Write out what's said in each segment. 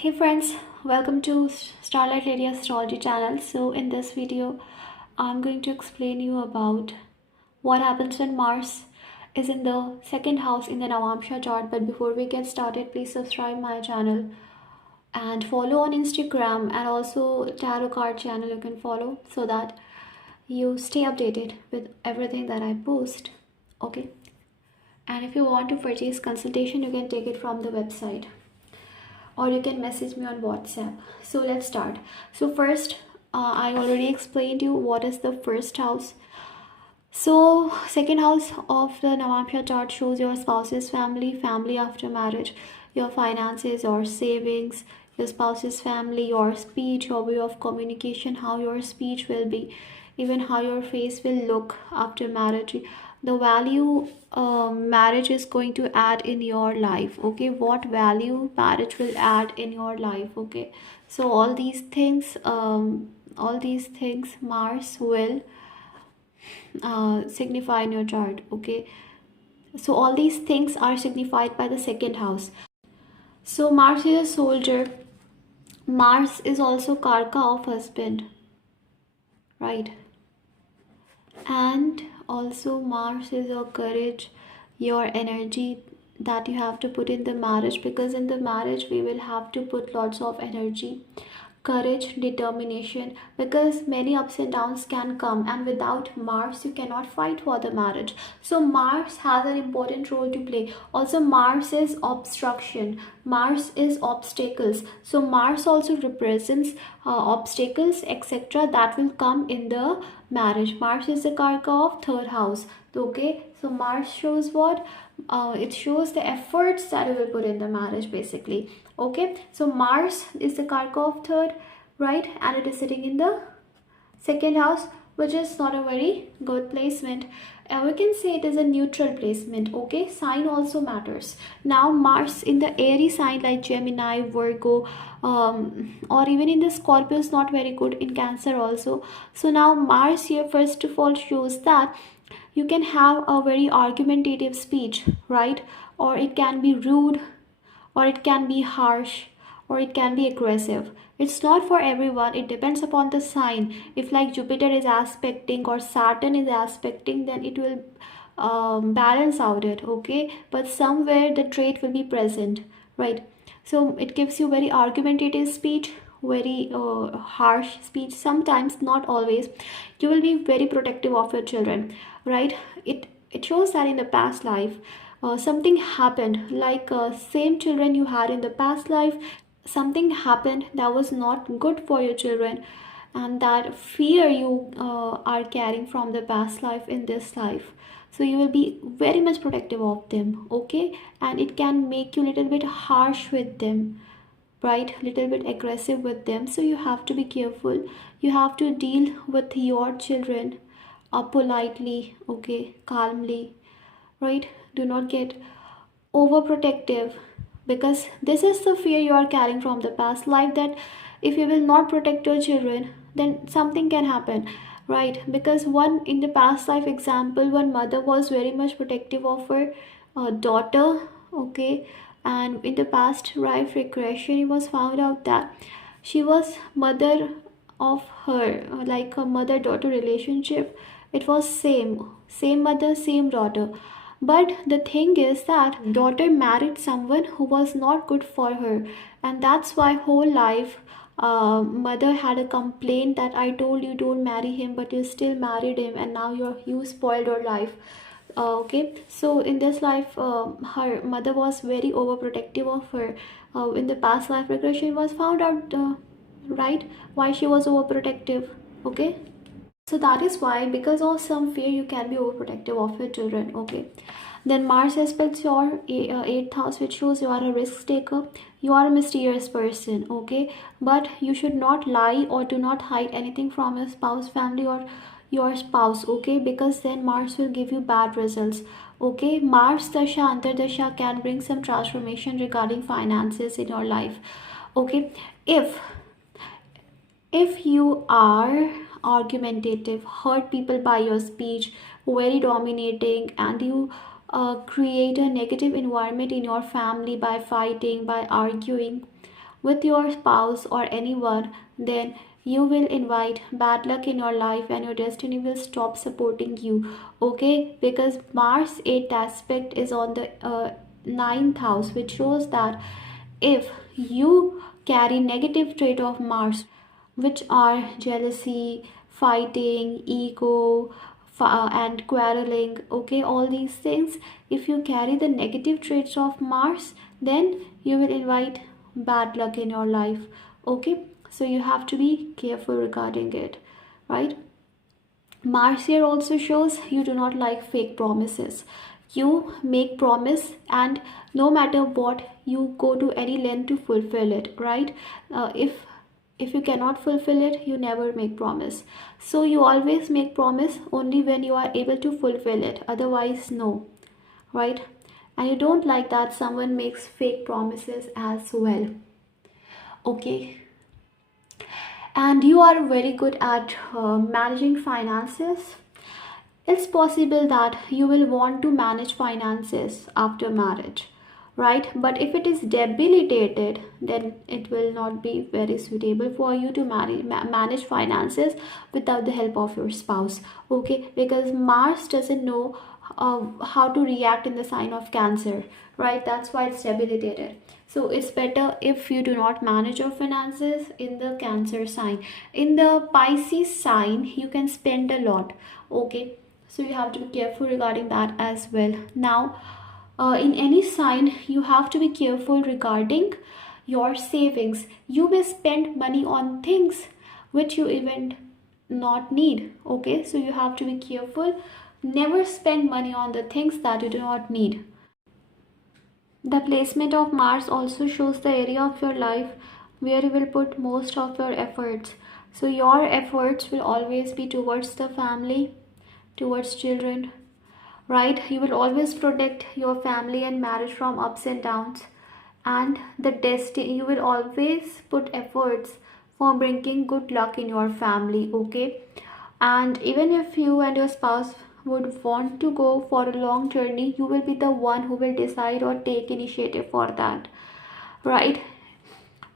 Hey friends, welcome to Starlight Lady Astrology channel. So in this video, I'm going to explain you about what happens when Mars is in the second house in the Navamsa chart. But before we get started, please subscribe my channel and follow on Instagram and also tarot card channel you can follow so that you stay updated with everything that I post. Okay. And if you want to purchase consultation, you can take it from the website, or you can message me on WhatsApp. So let's start. So first, I already explained you what is the first house. So second house of the Navamsa chart shows your spouse's family after marriage, your finances or savings, your spouse's family, your speech, your way of communication, how your speech will be, even how your face will look after marriage, the value marriage is going to add in your life. Okay, what value marriage will add in your life. Okay, so all these things Mars will signify in your chart. Okay, so all these things are signified by the second house. So Mars is a soldier. Mars is also karka of husband, right? And also Mars is your courage, your energy that you have to put in the marriage, because in the marriage we will have to put lots of energy, courage, determination, because many ups and downs can come, and without Mars you cannot fight for the marriage. So Mars has an important role to play. Also Mars is obstruction, Mars is obstacles. So Mars also represents obstacles etc that will come in the marriage. Mars is the karka of third house. Okay, so Mars shows what? It shows the efforts that you will put in the marriage basically. Okay, so Mars is the karka of third, right? And it is sitting in the second house, which is not a very good placement. We can say it is a neutral placement. Okay, sign also matters. Now Mars in the airy sign like Gemini, Virgo, or even in the Scorpio is not very good, in Cancer also. So now Mars here first of all shows that you can have a very argumentative speech, right? Or it can be rude, or it can be harsh, or it can be aggressive. It's not for everyone, it depends upon the sign. If like Jupiter is aspecting or Saturn is aspecting, then it will balance out it. Okay, but somewhere the trait will be present, right? So it gives you very argumentative speech, very harsh speech sometimes, not always. You will be very protective of your children, right? It shows that in the past life something happened, like same children you had in the past life, something happened that was not good for your children, and that fear you are carrying from the past life in this life. So you will be very much protective of them. Okay, and it can make you a little bit harsh with them, right? Little bit aggressive with them. So you have to be careful. You have to deal with your children politely, okay, calmly, right? Do not get overprotective, because this is the fear you are carrying from the past life, that if you will not protect your children, then something can happen, right? Because one in the past life example, one mother was very much protective of her daughter. Okay, and in the past life regression it was found out that she was mother of her, like a mother daughter relationship. It was same mother, same daughter. But the thing is that daughter married someone who was not good for her, and that's why whole life mother had a complaint that I told you don't marry him, but you still married him, and now you spoiled your life. Okay, so in this life her mother was very overprotective of her. In the past life regression was found out, right, why she was overprotective. Okay, so that is why, because of some fear, you can be overprotective of your children. Okay, then Mars aspects your eighth house, which shows you are a risk taker, you are a mysterious person. Okay, but you should not lie or do not hide anything from your spouse, family, or your spouse. Okay, because then Mars will give you bad results. Okay, Mars dasha antardasha can bring some transformation regarding finances in your life. Okay, if you are argumentative, hurt people by your speech, very dominating, and you create a negative environment in your family by fighting, by arguing, with your spouse or anyone, then you will invite bad luck in your life and your destiny will stop supporting you. Okay, because Mars 8 aspect is on the ninth house, which shows that if you carry negative trait of Mars, which are jealousy, fighting, ego, and quarreling, okay, all these things, if you carry the negative traits of Mars, then you will invite bad luck in your life. Okay, so you have to be careful regarding it, right? Mars here also shows you do not like fake promises. You make promise and no matter what, you go to any length to fulfill it, right? If you cannot fulfill it, you never make promise. So you always make promise only when you are able to fulfill it. Otherwise, no, right? And you don't like that someone makes fake promises as well. Okay, and you are very good at managing finances, it's possible that you will want to manage finances after marriage, right? But if it is debilitated, then it will not be very suitable for you to manage finances without the help of your spouse. Okay, because Mars doesn't know how to react in the sign of Cancer, right? That's why it's debilitated. So it's better if you do not manage your finances in the Cancer sign. In the Pisces sign, you can spend a lot. Okay, so you have to be careful regarding that as well. Now in any sign, you have to be careful regarding your savings. You may spend money on things which you even not need. Okay, so you have to be careful. Never spend money on the things that you do not need. The placement of Mars also shows the area of your life where you will put most of your efforts. So your efforts will always be towards the family, towards children, right? You will always protect your family and marriage from ups and downs, and the destiny, you will always put efforts for bringing good luck in your family. Okay, and even if you and your spouse would want to go for a long journey, you will be the one who will decide or take initiative for that, right?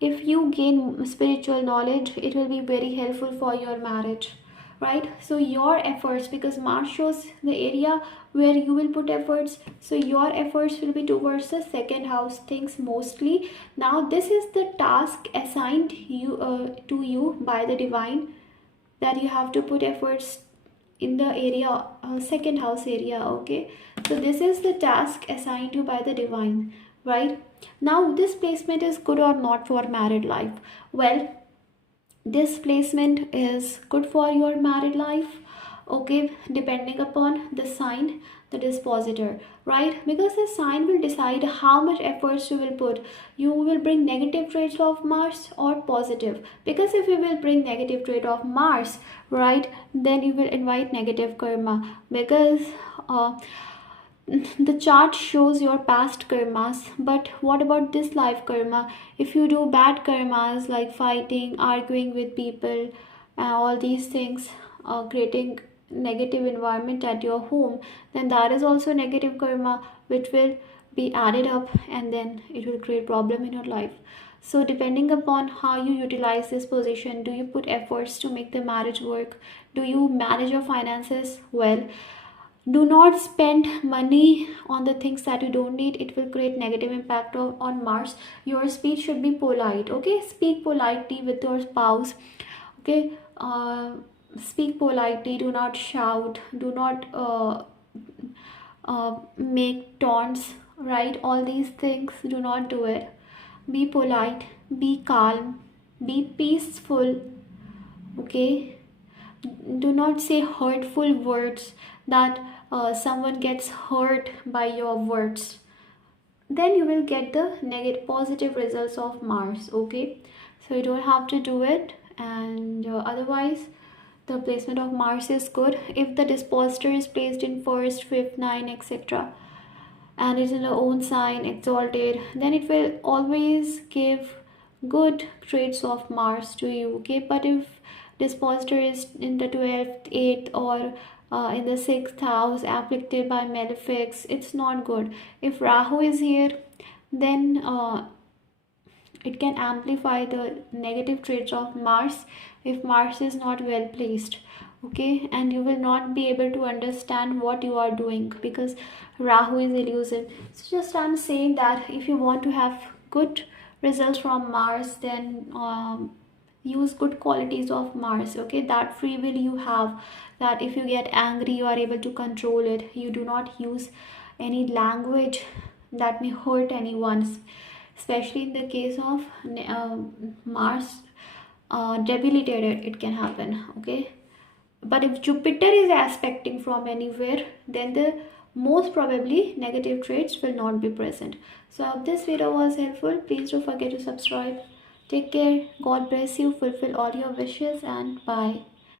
If you gain spiritual knowledge, it will be very helpful for your marriage, right? So your efforts, because Mars shows the area where you will put efforts, so your efforts will be towards the second house things mostly. Now this is the task assigned you to you by the divine, that you have to put efforts in the area, second house area. Okay, so this is the task assigned you by the divine, right? Now this placement is good or not for married life? Well, this placement is good for your married life, okay, depending upon the sign, the dispositor, right? Because the sign will decide how much efforts you will put. You will bring negative traits of Mars or positive, because if you will bring negative trait of Mars, right, then you will invite negative karma. Because the chart shows your past karmas, but what about this life karma? If you do bad karmas like fighting, arguing with people, all these things, creating negative environment at your home, then that is also negative karma which will be added up, and then it will create problem in your life. So depending upon how you utilize this position, do you put efforts to make the marriage work? Do you manage your finances well? Do not spend money on the things that you don't need. It will create negative impact on Mars. Your speech should be polite. Okay, speak politely with your spouse. Okay, speak politely. Do not shout. Do not make taunts, right? All these things, do not do it. Be polite, be calm, be peaceful. Okay, do not say hurtful words that someone gets hurt by your words, then you will get the negative positive results of Mars. Okay, so you don't have to do it. And otherwise the placement of Mars is good. If the dispositor is placed in first, fifth, nine, etc., and is in the own sign exalted, then it will always give good traits of Mars to you. Okay, but if dispositor is in the 12th, 8th, or in the 6th house afflicted by malefics, it's not good. If Rahu is here, then it can amplify the negative traits of Mars if Mars is not well placed. Okay, and you will not be able to understand what you are doing because Rahu is elusive. So just I'm saying that if you want to have good results from Mars, then use good qualities of Mars. Okay, that free will you have, that if you get angry you are able to control it, you do not use any language that may hurt anyone, especially in the case of Mars debilitated, it can happen. Okay, but if Jupiter is aspecting from anywhere, then the most probably negative traits will not be present. So if this video was helpful, please don't forget to subscribe. Take care, God bless you, fulfill all your wishes, and bye.